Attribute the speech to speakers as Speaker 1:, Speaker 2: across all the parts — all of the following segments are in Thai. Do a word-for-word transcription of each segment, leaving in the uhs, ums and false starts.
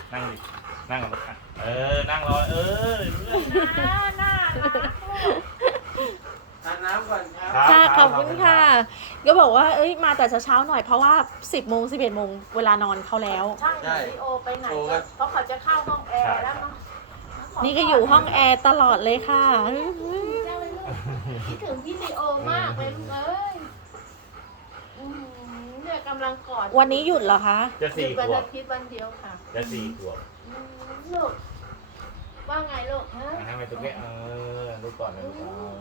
Speaker 1: นั่งดินั่งกับลูกเออนั่งรอเออ
Speaker 2: น่าน่า
Speaker 3: ทานน้ำก่อนครับ
Speaker 4: ค่ะขอบคุณค่ะก็บอกว่าเอ้ยมาแต่เช้าๆหน่อยเพราะว่าสิบโมงสิบเอ็ดโมงเวลานอนเขาแล้ว
Speaker 2: ใช่ลีโอไปไหนก็เพราะเขาจะเข้าห้องแอร์แล้วเนาะ
Speaker 4: นี่ก็อยู่ห้องแอร์ตลอดเลยค่ะ
Speaker 2: คิดถึงพี่ลีโอมากเลยลูกเอ้ยเนี่ยกำลังกอด
Speaker 4: วันนี้หยุดเหรอคะ
Speaker 1: จะสี่
Speaker 2: วัน
Speaker 1: ขว
Speaker 2: อา
Speaker 1: บ
Speaker 2: ทิตย์วันเดียวค่ะ
Speaker 1: จะสี่ขวบ
Speaker 2: ลูกว่าไงลูกฮะ
Speaker 1: ให้ไปตรงนี้เออลูกก่อนนะลูก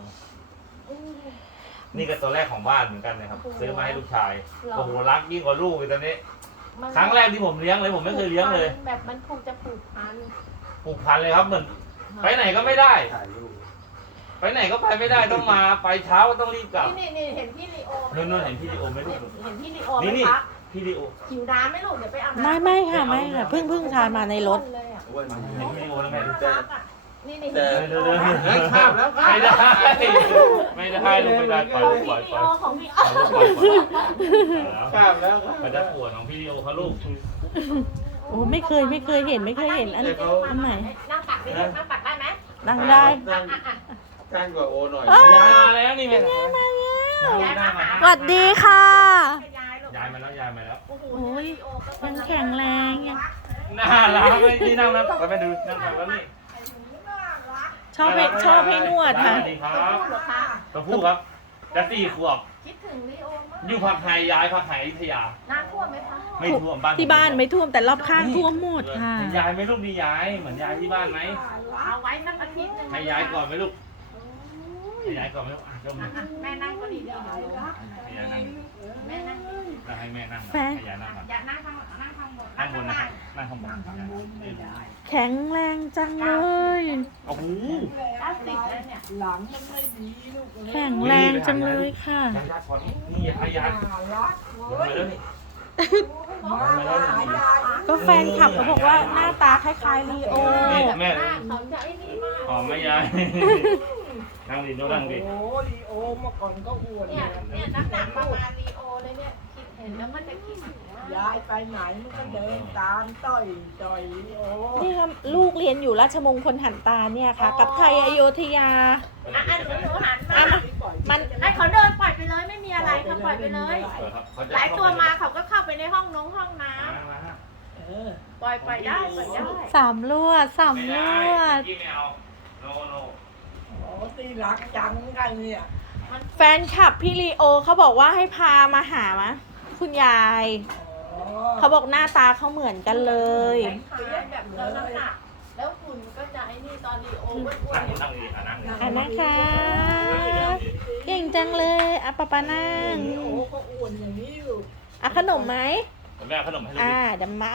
Speaker 1: นี่ก็ตัวแรกของบ้านเหมือนกันนะครับซื้อมาให้ลูกชายโอ้โหรักยิ่งกว่าลูกเลยตอนนี้ครั้งแรกที่ผมเลี้ยงเลยผมไม่เคยเลี้ยงเลย
Speaker 2: แบบมันคงจะผูกพัน
Speaker 1: ผูกพันเลยครับเหมือนไปไหนก็ไม่ได้
Speaker 3: ถ่ายรูป
Speaker 1: ไปไหนก็ไปไม่ได้ต้องมาไปเช้าก็ต้องรีบกลับ
Speaker 2: นี่นี่เห็นพี่ลีโอ
Speaker 1: นู่นนู่นเห็นพี่ดิโอไหมลูก
Speaker 2: เห็นพี่ลีโอไหม
Speaker 1: นี่นี่
Speaker 2: คะ
Speaker 1: พี่ดิโอ
Speaker 2: หิวน้ำไหมลูกเดี๋ยวไปเอาน้ำ
Speaker 4: ไม่ไม่ค่ะไม่ค่ะเพิ่งเพิ่งทานมาในรถ
Speaker 2: เลยอ่ะ
Speaker 3: อ้วนมา
Speaker 1: เห็นพี่ดิโอแล้วแม่
Speaker 2: น่ารักอ่ะนี่นี่
Speaker 3: แต่
Speaker 2: เห็น
Speaker 1: เดี๋ยวเดี๋ยวเดี๋ยว
Speaker 3: เฮ้ยข้ามแล้วข้าม
Speaker 1: ไม่ได้ไม่ได้ลูกไม่ได้ปล่อย
Speaker 2: ของ
Speaker 1: ลูกปล่อย
Speaker 2: พี่ลี
Speaker 1: ปล่
Speaker 2: โอ
Speaker 1: อย
Speaker 2: ของพี่
Speaker 1: ปล่อยลูกปล่อยปล่อยแล้ว
Speaker 3: ข้ามแล้วข้าม
Speaker 1: มันจะปวดของพี่ดิโอเขาลูก
Speaker 4: โอ้ไม่เคยไม่เคยเห็นไม่เคยเห็นอันอันไหน
Speaker 2: นั่งตักได้ไหมนั่งตักได้ไหม
Speaker 4: นั่งได้
Speaker 3: นั่งนั่งกว่าโอหน่อย
Speaker 1: ยายมาแล้วนี่แม่
Speaker 2: ยายมาหา
Speaker 4: สวัสดีค่ะ
Speaker 2: ยายลูก
Speaker 1: ยายมาแล้วยายมาแล้ว
Speaker 2: โอ้โห
Speaker 4: โอ้ย
Speaker 2: ลีโอก็
Speaker 4: ยังแข็งแรงยัง
Speaker 1: น่ารักเลยนี่นั่งนั่งตักไปแม่ดูนั่งตักแล้วนี่
Speaker 4: ชอบให้ชอบให้นวดค่ะ
Speaker 1: สวัสดีครับ
Speaker 2: พูดเหรอคะ
Speaker 1: ตัวผู้ครับจะสี่ขวบ
Speaker 2: คิดถึงลีโอมาก
Speaker 1: อยู่พักไฮย้ายพักไฮอยุธยา
Speaker 2: น้ำท่วมไหมคะ
Speaker 1: ไม่ท่วมบ้าน
Speaker 4: ที่บ้านไม่ท่วมแต่รอบข้างท่วมหมดค่ะ
Speaker 1: เห็นยายไหมลูกนี่ยายเหมือนยายที่บ้านไหม
Speaker 2: เอาไว้สักอาทิตย์หนึง
Speaker 1: ให้ยายก่อนไหมลูกให้ยายก่อนไหมลูกอ่ะชม
Speaker 2: อ่ะอ่ะแม่นั่งก็ดีๆเดี๋ยว
Speaker 1: ให้ยายนั่ง
Speaker 2: แม่นั่ง
Speaker 1: จะให้แม่นั่ง
Speaker 4: แฟน
Speaker 1: ให้ยายนั่งก่อน
Speaker 2: อย่านั่งข้างนั่งข้างบน
Speaker 1: นั่งบนนะครับนั่งข้างบน
Speaker 4: แข็งแรงจังเลย
Speaker 1: โอ้โห
Speaker 2: เก้าสิบแล้วเนี่ย
Speaker 5: หลังมันไม่ดีลูกเอ้ย
Speaker 4: แข็งแรงจังเลยค่ะ
Speaker 1: ยายยายก่อนนี่ให้ยาย
Speaker 5: น่ารัก
Speaker 1: ลง
Speaker 5: เว้
Speaker 1: มาย แล้วนี่
Speaker 5: มาหายาย
Speaker 4: ก็แฟนคลับเขาบอกว่าหน้าตาคล้ายๆลีโอ
Speaker 1: นี่แม่
Speaker 2: หน้าเขาจะไอ้นี่มาก
Speaker 1: หอมไหมยายนั่งดิโน่นั่งดิ
Speaker 5: โอ้โหลีโอเมื่อก่อนก็อ้วน
Speaker 2: เนี่ยเนี่ยน้ำหนักประมาณลีโอเลยเนี่ยคิดเห็นแล้วมันจะคิดถึงมาก
Speaker 5: ยายไปไหนมันก็เดินตามต้อยต่อยลีโอ
Speaker 4: นี่ครับลูกเรียนอยู่ราชมงคลหันตาเนี่ยค่ะ กับไทยอโยธยา
Speaker 2: อ่ะอ่ะหนูหนูหันมา
Speaker 4: อ่ะมา มัน
Speaker 2: ให้เขาเดินปล่อยไปเลยไม่มีอะไรเขาปล่อยไปเลย
Speaker 1: เออครับเขจะ
Speaker 2: หลายตัวมาเขาก็เข้าไปในห้องน้องห้องน้
Speaker 1: มามามา
Speaker 5: เออ
Speaker 2: ำปล่อยปล่อยได้ปล่อยได้
Speaker 4: สามลวดสาม
Speaker 1: ไม่
Speaker 4: ล
Speaker 1: ได้
Speaker 4: วด
Speaker 1: พี่ไม่เอาโนโน
Speaker 5: โอ้ตีรักจังกันเนี่ย
Speaker 4: แฟนคลับพี่ลีโอเขาบอกว่าให้พามาหามะคุณยาย
Speaker 5: อ๋อ
Speaker 4: เขาบอกหน้าตาเขาเหมือนกันเลย
Speaker 2: ขาแบบเดินน้ำหนักแล้วหุ่นก็จะไอ้นี่ตอนลีโออ้วน
Speaker 1: นั่ง
Speaker 2: ๆเนี่ย
Speaker 1: นั่งดีอ่ะนั่งดิ
Speaker 4: อันนะคะเก่งจังเลยอ่ะปะปานั่ง
Speaker 5: ลีโอก็อ้วนอย่างนี้ลูก
Speaker 4: อ่ะขนมไหม
Speaker 1: ผมแม่เอาขนมให้ลูก
Speaker 4: อ่า
Speaker 1: ดิ
Speaker 4: เดี๋ยวมา